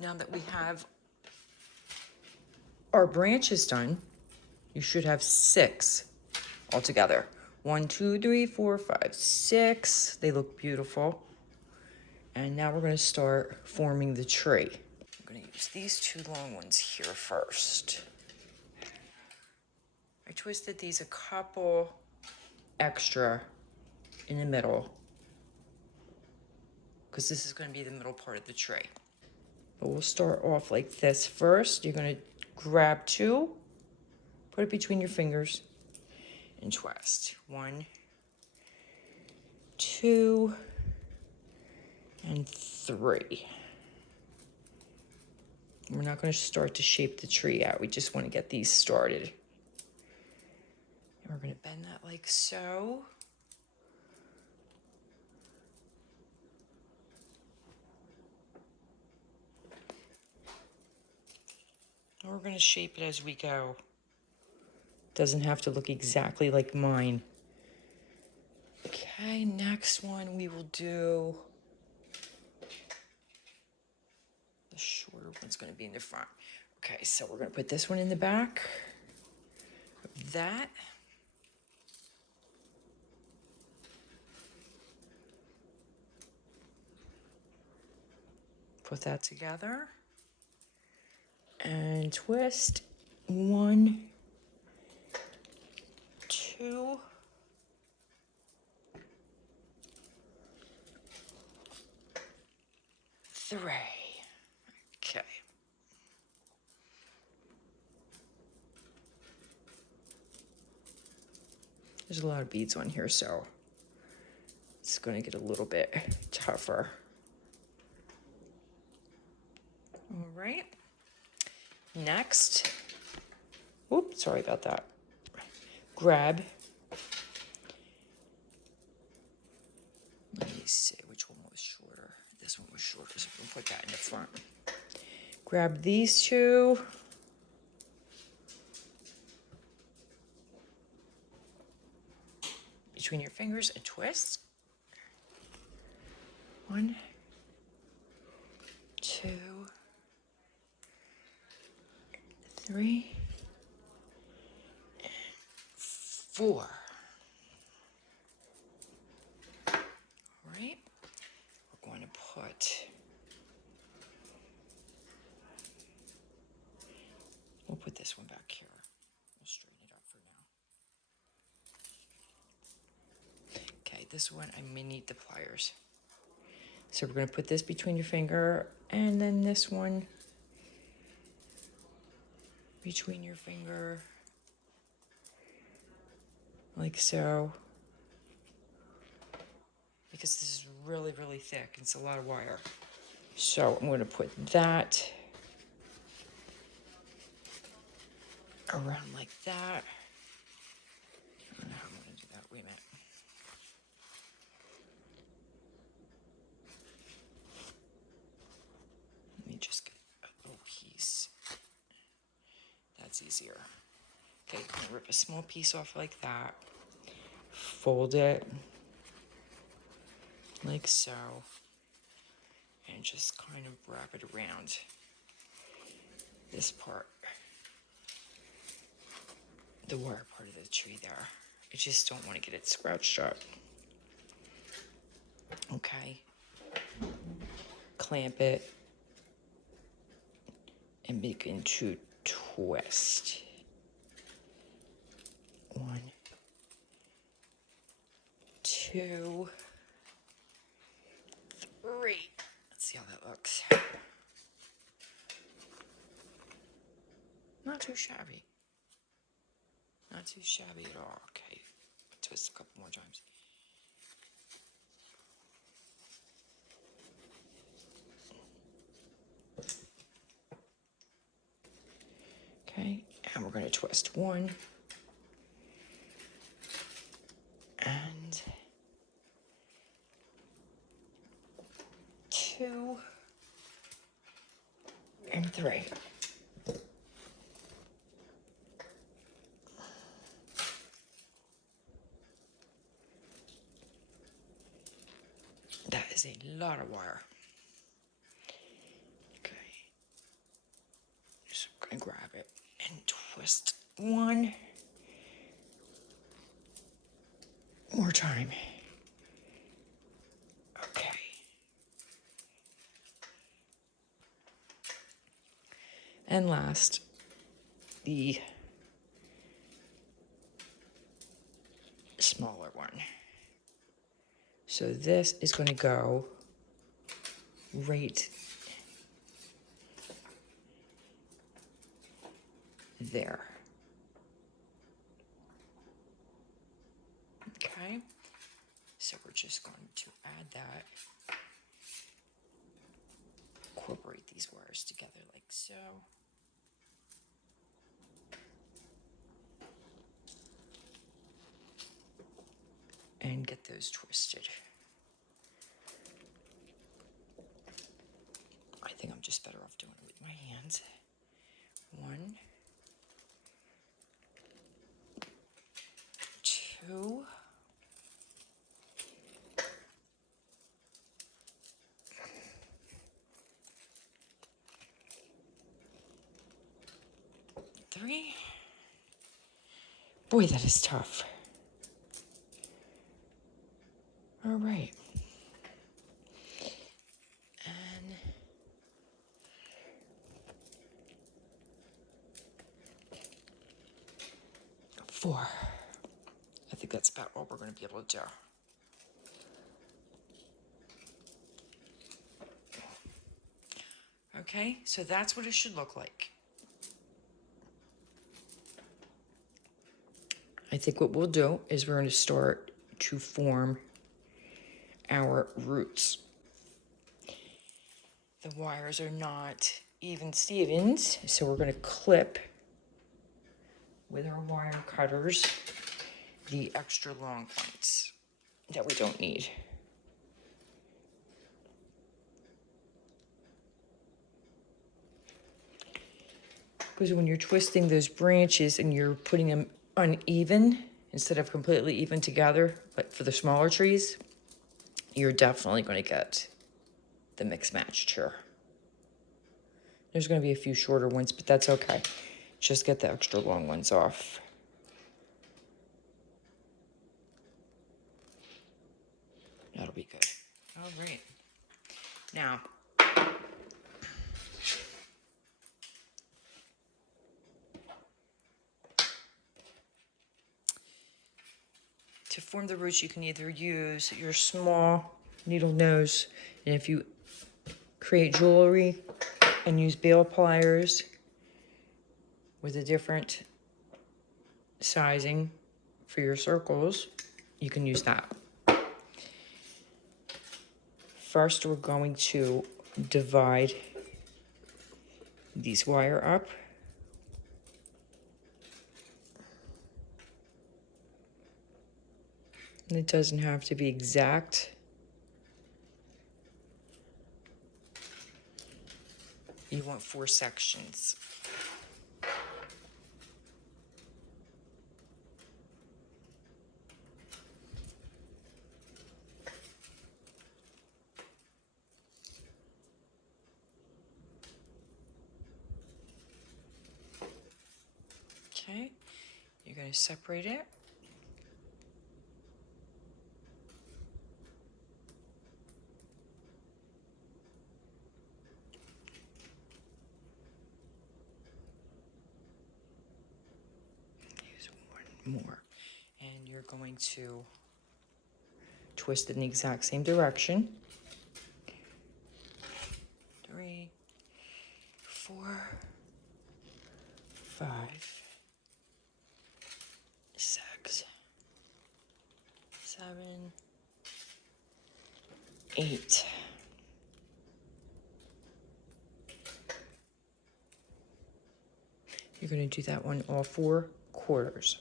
Now that we have our branches done, you should have 6 altogether. 1, 2, 3, 4, 5, 6. They look beautiful. And now we're going to start forming the tree. I'm going to use these 2 long ones here first. I twisted these a couple extra in the middle because this is going to be the middle part of the tree. But we'll start off like this first. You're going to grab 2, put it between your fingers, and twist. 1, 2, and 3. We're not going to start to shape the tree out. We just want to get these started. And we're going to bend that like so. And we're going to shape it as we go. Doesn't have to look exactly like mine. Okay, next one we will do. The shorter one's going to be in the front. Okay, so we're going to put this one in the back of that. Put that together and twist. 1, 2, 3. Okay. There's a lot of beads on here, so it's going to get a little bit tougher. All right. Next, oops, sorry about that. Grab. Let me see which one was shorter. This one was shorter, so we'll put that in the front. Grab these 2. Between your fingers and twist. 1, 2, 3, and 4. All right. We're going to we'll put this one back here. We'll straighten it up for now. Okay, this one I may need the pliers. So we're going to put this between your finger and then this one between your finger, like so. Because this is really, really thick. It's a lot of wire. So I'm going to put that around like that. I don't know how I'm going to do that. Wait a minute. Let me just get a little piece. That's easier. Okay, I'm going to rip a small piece off like that. Fold it like so. And just kind of wrap it around this part. The wire part of the tree there. I just don't want to get it scratched up. Okay. Clamp it and begin to twist. 1, 2, 3. Let's see how that looks. Not too shabby. Not too shabby at all. Okay. Twist a couple more times. Okay, and we're going to twist 1 and 2 and 3. That is a lot of wire. Okay, just one more time. Okay. And last, the smaller one. So this is going to go right there. Okay, so we're just going to add that, incorporate these wires together like so. And get those twisted. I think I'm just better off doing it with my hands. 1, 2, 3. Boy, that is tough. All right. And 4. I think that's about all we're going to be able to do. Okay, so that's what it should look like. I think what we'll do is we're going to start to form our roots. The wires are not even Stevens, so we're going to clip with our wire cutters the extra long points that we don't need. Because when you're twisting those branches and you're putting them uneven instead of completely even together, like for the smaller trees, you're definitely going to get the mix matched here. There's going to be a few shorter ones, but that's okay. Just get the extra long ones off. That'll be good. All right. Now, to form the roots, you can either use your small needle nose, and if you create jewelry and use bail pliers with a different sizing for your circles, you can use that. First, we're going to divide these wire up. And it doesn't have to be exact. You want 4 sections. Okay, you're going to separate it. Use one more. And you're going to twist it in the exact same direction. 3, 4, 5, 6, 7, 8. You're going to do that one all 4 quarters.